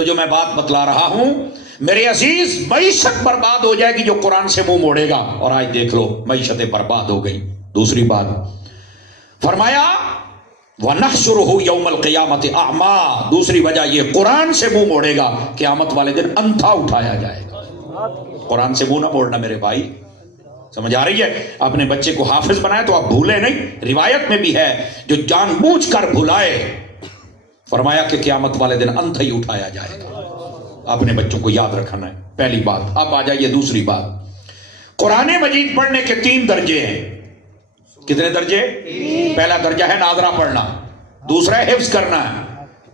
تو جو میں بات بتلا رہا ہوں میرے عزیز، معیشت برباد ہو جائے گی جو قرآن سے منہ موڑے گا، اور آج دیکھ لو معیشتیں برباد ہو گئی۔ دوسری بات فرمایا وَنَحْشُرُهُ يَوْمَ الْقِيَامَةِ أَعْمَى، دوسری وجہ یہ قرآن سے منہ موڑے گا قیامت والے دن اندھا اٹھایا جائے گا۔ قرآن سے منہ نہ موڑنا میرے بھائی، سمجھ آ رہی ہے؟ اپنے بچے کو حافظ بنائے تو آپ بھولے نہیں، روایت میں بھی ہے جو جان بوجھ کر بھلائے، فرمایا کہ قیامت والے دن اندھا ہی اٹھایا جائے گا۔ اپنے بچوں کو یاد رکھنا ہے، پہلی بات۔ اب آ جائیے دوسری بات، قرآن مجید پڑھنے کے 3 درجے ہیں۔ کتنے درجے؟ پہلا درجہ ہے ناظرہ پڑھنا، دوسرا ہے حفظ کرنا،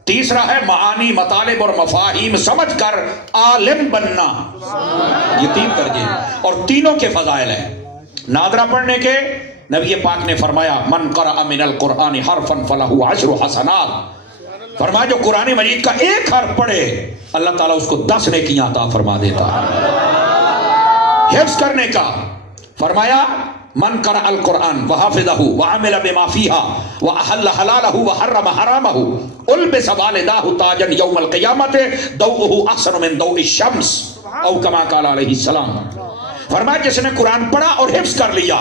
تیسرا ہے معانی، مطالب اور مفاہیم سمجھ کر عالم بننا۔ یہ 3 درجے ہیں اور تینوں کے فضائل ہیں۔ ناظرہ پڑھنے کے نبی پاک نے فرمایا من قرأ من القرآن حرفا فلہ 10 حسنات، فرمایا جو قرآن مجید کا 1 حرف پڑھے اللہ تعالیٰ اس کو 10 نیکیاں عطا فرما دیتا ہے۔ حفظ کرنے کا فرمایا من قرأ القرآن وحفظه وعمل بما فيها وأحل حلاله وحرم حرامه ألبس والداه تاجا يوم القيامة ضوءه أحسن من ضوء الشمس او كما قال عليه السلام۔ فرمایا جس نے قرآن پڑھا اور حفظ کر لیا،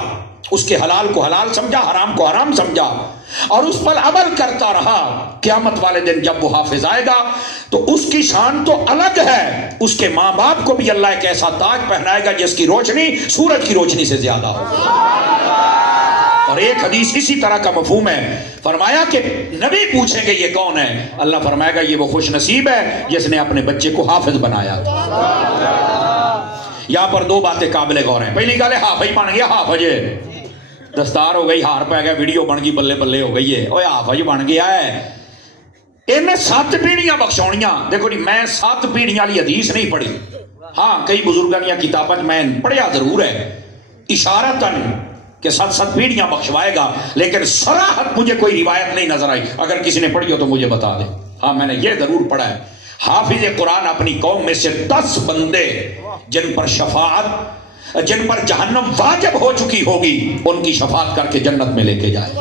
اس کے حلال کو حلال سمجھا، حرام کو حرام سمجھا اور اس پر عمل کرتا رہا، قیامت والے دن جب وہ حافظ آئے گا تو اس کی شان تو الگ ہے، اس کے ماں باپ کو بھی اللہ ایک ایسا تاج پہنائے گا جس کی روشنی سورج کی روشنی سے زیادہ ہو۔ اور ایک حدیث اسی طرح کا مفہوم ہے، فرمایا کہ نبی پوچھیں گے یہ کون ہے، اللہ فرمائے گا یہ وہ خوش نصیب ہے جس نے اپنے بچے کو حافظ بنایا۔ یہاں پر 2 باتیں قابل غور ہیں۔ پہلی گل ہے حافظ بن گیا، حافظ دستار ہو گئی، ہار پہ گیا، ویڈیو بن گئی، بلے بلے ہو گئی ہے، اوے حافظ بن گیا ہے۔ انہیں 7 پیڑیاں بخشونیاں۔ دیکھو جی میں 7 پیڑیاں والی حدیث نہیں پڑھی، ہاں کئی بزرگاں دیا کتاباں میں پڑھیا ضرور ہے اشارتاً کہ 7 پیڑیاں بخشوائے گا، لیکن صراحت مجھے کوئی روایت نہیں نظر آئی۔ اگر کسی نے پڑھی ہو تو مجھے بتا دے۔ ہاں میں نے یہ ضرور پڑھا ہے، حافظ قرآن اپنی قوم میں سے 10 بندے جن پر شفاعت، جن پر جہنم واجب ہو چکی ہوگی، ان کی شفاعت کر کے جنت میں لے کے جائے۔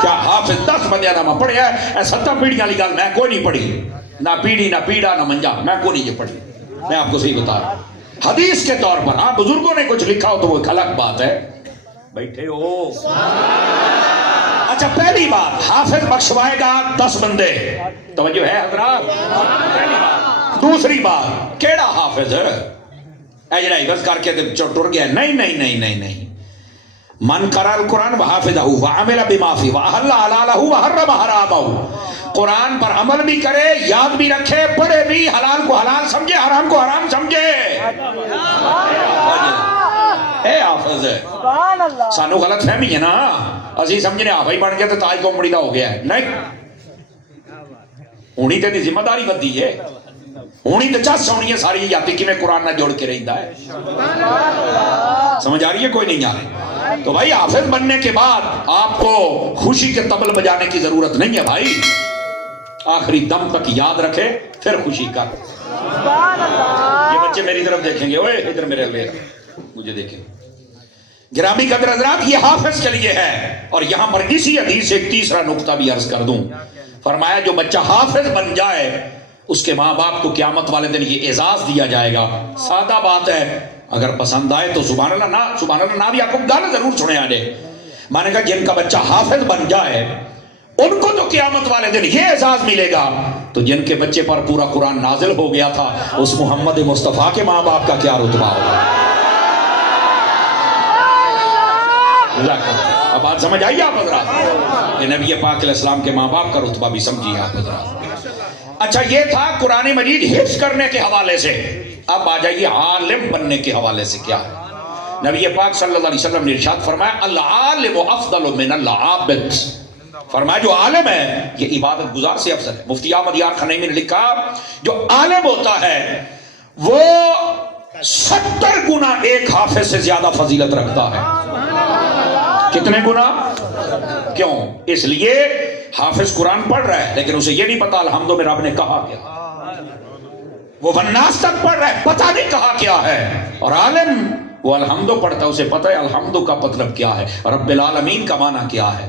کیا حافظ 10 بندے نامہ پڑھے ہے؟ 7 پیڑیاں والی گل میں کوئی نہیں پڑھی، نہ پیڑی نہ پیڑا نہ منجا، میں کوئی نہیں یہ پڑھی، میں آپ کو صحیح بتا رہا ہوں حدیث کے طور پر۔ ہاں بزرگوں نے کچھ لکھا ہو تو وہ ایک الگ بات ہے، بیٹھے ہو۔ اچھا پہلی بات حافظ بخشوائے گا 10 بندے، توجہ ہے حضرات؟ پہلی بات۔ دوسری بات کیڑا حافظ اجڑا حفظ کر کے ٹر گیا؟ نہیں نہیں نہیں نہیں نہیں، من قرأ القرآن وحافظہ وعمل بما فیہ واحل حلالہ وحرم حرامہ، قرآن پر عمل بھی کرے، یاد بھی رکھے، پڑھے بھی، حلال کو حلال سمجھے، حرام کو حرام سمجھے، اے حافظ ہے۔ سانو غلط فہمی ہے نا، اسی سمجھنے حافظ بن گیا تو تاج قوم بڑی دا ہو گیا ہے، نہیں، ہونی تے دی ذمہ داری بدی ہے، ہونی تو چس ہونی ہے ساری یاتی کی میں قرآن نہ جوڑ کے رہتا ہے۔ سمجھ آ رہی ہے؟ کوئی نہیں آ رہی؟ تو بھائی حافظ بننے کے بعد آپ کو خوشی کے طبل بجانے کی ضرورت نہیں ہے بھائی، آخری دم تک یاد رکھے پھر خوشی کر۔ یہ بچے میری طرف دیکھیں گے، اوے ادھر میرے لے مجھے دیکھیں۔ گرامی قدر حضرات یہ حافظ کے لیے ہے، اور یہاں پر اسی حدیث سے ایک تیسرا نقطہ بھی عرض کر دوں۔ فرمایا جو بچہ حافظ بن جائے اس کے ماں باپ کو قیامت والے دن یہ اعزاز دیا جائے گا۔ سادہ بات ہے، اگر پسند آئے تو سبحان اللہ نہ بھی آپ کو گانا ضرور سنے آجے۔ میں نے کہا جن کا بچہ حافظ بن جائے ان کو تو قیامت والے دن یہ اعزاز ملے گا، تو جن کے بچے پر پورا قرآن نازل ہو گیا تھا اس محمد مصطفیٰ کے ماں باپ کا کیا رتبہ ہوگا؟ اب بات سمجھ آئی آپ حضرات؟ یہ نبی پاک علیہ السلام کے ماں باپ کا رتبہ بھی سمجھیے آپ حضرات۔ اچھا یہ تھا قرآن مجید حفظ کرنے کے حوالے سے۔ اب آ جائیے عالم بننے کے حوالے سے کیا ہے۔ نبی پاک صلی اللہ علیہ وسلم نے ارشاد فرمایا العالم افضل من العابد، فرمایا جو عالم ہے یہ عبادت گزار سے افضل ہے۔ مفتی احمد یار خنیمی نے لکھا جو عالم ہوتا ہے وہ 70 گنا ایک حافظ سے زیادہ فضیلت رکھتا ہے۔ کتنے گنا؟ کیوں؟ اس لیے حافظ قرآن پڑھ رہا ہے لیکن اسے یہ نہیں پتا الحمد میں رب نے کہا کیا، وہ والناس تک پڑھ رہا ہے پتہ نہیں کہا کیا ہے، اور عالم وہ الحمد پڑھتا ہے اسے پتہ ہے الحمد کا مطلب کیا ہے، رب العالمین کا معنی کیا ہے۔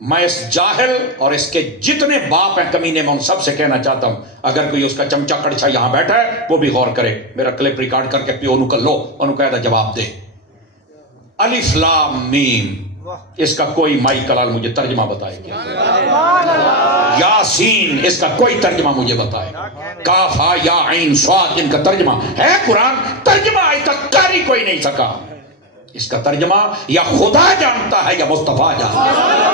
میں اس جاہل اور اس کے جتنے باپ ہیں کمینے میں ان سب سے کہنا چاہتا ہوں، اگر کوئی اس کا چمچا کڑچھا یہاں بیٹھا ہے وہ بھی غور کرے، میرا کلپ ریکارڈ کر کے پیو نو کر لو، انہوں کہتا جواب دے۔ الف لام میم، اس کا کوئی مائی کلال مجھے ترجمہ بتائے گا؟ یاسین، اس کا کوئی ترجمہ مجھے بتائے گا؟ کاف ہا یا عین صاد، ان کا ترجمہ ہے؟ قرآن ترجمہ آج تک کاری کوئی نہیں سکا۔ اس کا ترجمہ یا خدا جانتا ہے یا مصطفیٰ جانتا ہے۔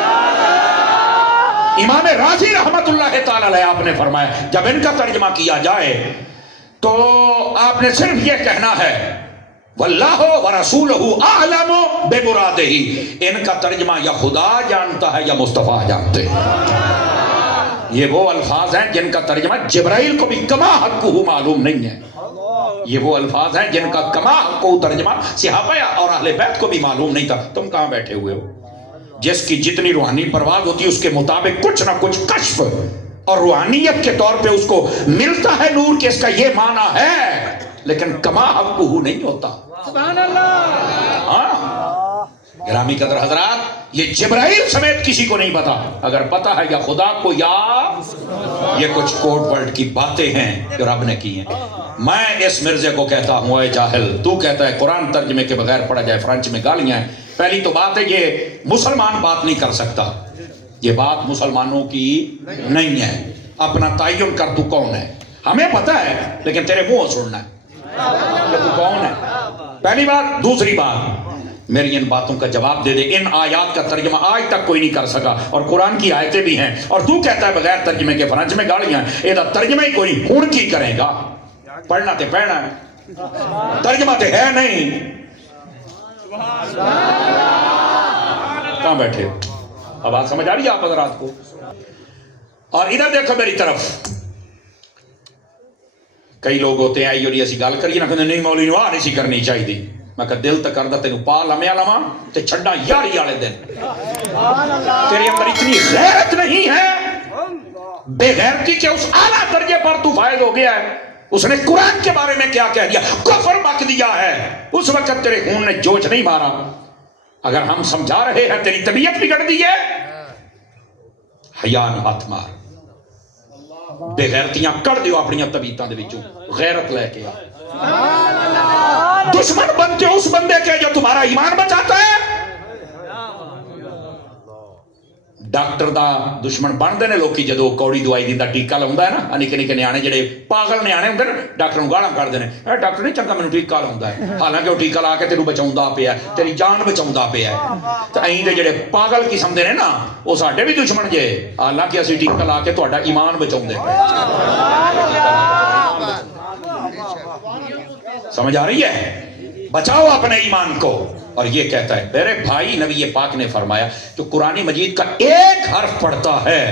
امام راضی رحمت اللہ تعالی علیہ آپ نے فرمایا جب ان کا ترجمہ کیا جائے تو آپ نے صرف یہ کہنا ہے واللہ ورسولہ اعلم بمرادہ، ان کا ترجمہ یا خدا جانتا ہے یا مصطفیٰ جانتے ہیں۔ یہ وہ الفاظ ہیں جن کا ترجمہ جبرائیل کو بھی کما حقہ معلوم نہیں ہے۔ یہ وہ الفاظ ہیں جن کا کما حقہ ترجمہ صحابہ اور اہل بیت کو بھی معلوم نہیں تھا۔ تم کہاں بیٹھے ہوئے ہو؟ جس کی جتنی روحانی پرواز ہوتی ہے اس کے مطابق کچھ نہ کچھ کشف اور روحانیت کے طور پہ اس کو ملتا ہے نور کہ اس کا یہ معنی ہے، لیکن کما حقہ نہیں ہوتا۔ سبحان اللہ۔ ہاں گرامی قدر حضرات، یہ جبرائیل سمیت کسی کو نہیں پتا، اگر پتا ہے یا خدا کو یا یہ کچھ کوڈ ورڈ کی باتیں ہیں جو رب نے کی ہیں۔ میں اس مرزے کو کہتا ہوں اے جاہل، تو کہتا ہے قرآن ترجمے کے بغیر پڑھا جائے، فرانچ میں گالیاں ہیں۔ پہلی تو بات ہے یہ مسلمان بات نہیں کر سکتا، یہ بات مسلمانوں کی نہیں ہے۔ اپنا تعین کر تو کون ہے، ہمیں پتا ہے لیکن تیرے منہ سننا ہے کہ تو کون ہے، پہلی بات۔ دوسری بات، میری ان باتوں کا جواب دے دے۔ ان آیات کا ترجمہ آج تک کوئی نہیں کر سکا، اور قرآن کی آیتیں بھی ہیں، اور تو کہتا ہے بغیر ترجمے کے فرانچ میں گالیاں ہیں۔ یہ ترجمہ ہی کوئی نہیں، ہون کی کرے گا؟ پڑھنا تے پڑھنا ہے، ترجمہ تے ہے نہیں۔ کہاں بیٹھے ہو؟ اب بات سمجھ آ رہی ہے آپ حضرات کو؟ اور ادھر دیکھو میری طرف، کئی لوگ ہوتے ہیں آئیو ایسی گال کریے نا کہ نہیں مولوی نواہ نہیں سی کرنی چاہیے دی۔ میں کہا دل تک کردہ تینوں پا لمیا لما تے چھڑا یاری آلے دن۔ تیرے اندر اتنی غیرت نہیں ہے، بے غیرتی کہ اس اعلیٰ درجے پر تو فائد ہو گیا ہے۔ اس نے قرآن کے بارے میں کیا کہہ دیا، کفر بک دیا ہے۔ اس وقت تیرے خون نے جوش نہیں مارا۔ اگر ہم سمجھا رہے ہیں تیری طبیعت بگڑ دی ہے، حیا نو ہاتھ مار، بے غیرتیاں کر دیو اپنی طبیعتاں دے وچوں، غیرت لے کے آ۔ دشمن بنتے اس بندے کے جو تمہارا ایمان بچاتا ہے۔ ڈاکٹر دا دشمن بنتے ہیں لوگ جدو کوڑی دوائی دیتا ٹیکا لاؤں ہے نا، نکے نکے نیانے جڑے پاگل نیانے ہوتے ہیں نا، ڈاکٹر نو گالاں کرتے ہیں، ڈاکٹر نہیں چنگا مینوں ٹیکا لاؤں ہے، حالانکہ وہ ٹیکا لا کے تینوں بچاؤں پیا ہے، تیری جان بچاؤں پیا ہے۔ تو این دے جڑے پاگل قسم دے نے نا، وہ ساڈے بھی دشمن جے، حالانکہ اسی ٹیکا لا کے تہاڈا ایمان بچاؤں دے۔ سمجھ آ رہی ہے؟ بچاؤ اپنے ایمان کو۔ اور یہ کہتا ہے میرے بھائی، نبی پاک نے فرمایا جو قرآن مجید کا ایک حرف پڑھتا ہے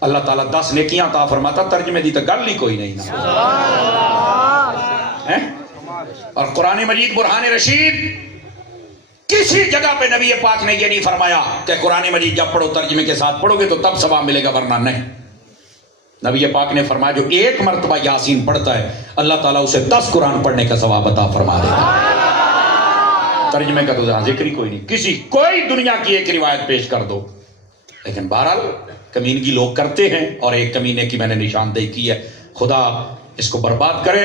اللہ تعالیٰ 10 نیکیاں عطا فرماتا۔ ترجمے دی تو گل ہی کوئی نہیں نا۔ اور قرآن مجید برہان رشید، کسی جگہ پہ نبی پاک نے یہ نہیں فرمایا کہ قرآن مجید جب پڑھو ترجمے کے ساتھ پڑھو گے تو تب ثواب ملے گا، ورنہ نہیں۔ نبی پاک نے فرمایا جو ایک مرتبہ یاسین پڑھتا ہے اللہ تعالیٰ اسے 10 قرآن پڑھنے کا ثواب عطا فرما دیتا۔ ترجمے کا تو ذکر ہی کوئی نہیں، کوئی دنیا کی ایک روایت پیش کر دو۔ لیکن بہرحال کمینگی لوگ کرتے ہیں، اور ایک کمینے کی میں نے نشاندہی کی ہے، خدا اس کو برباد کرے۔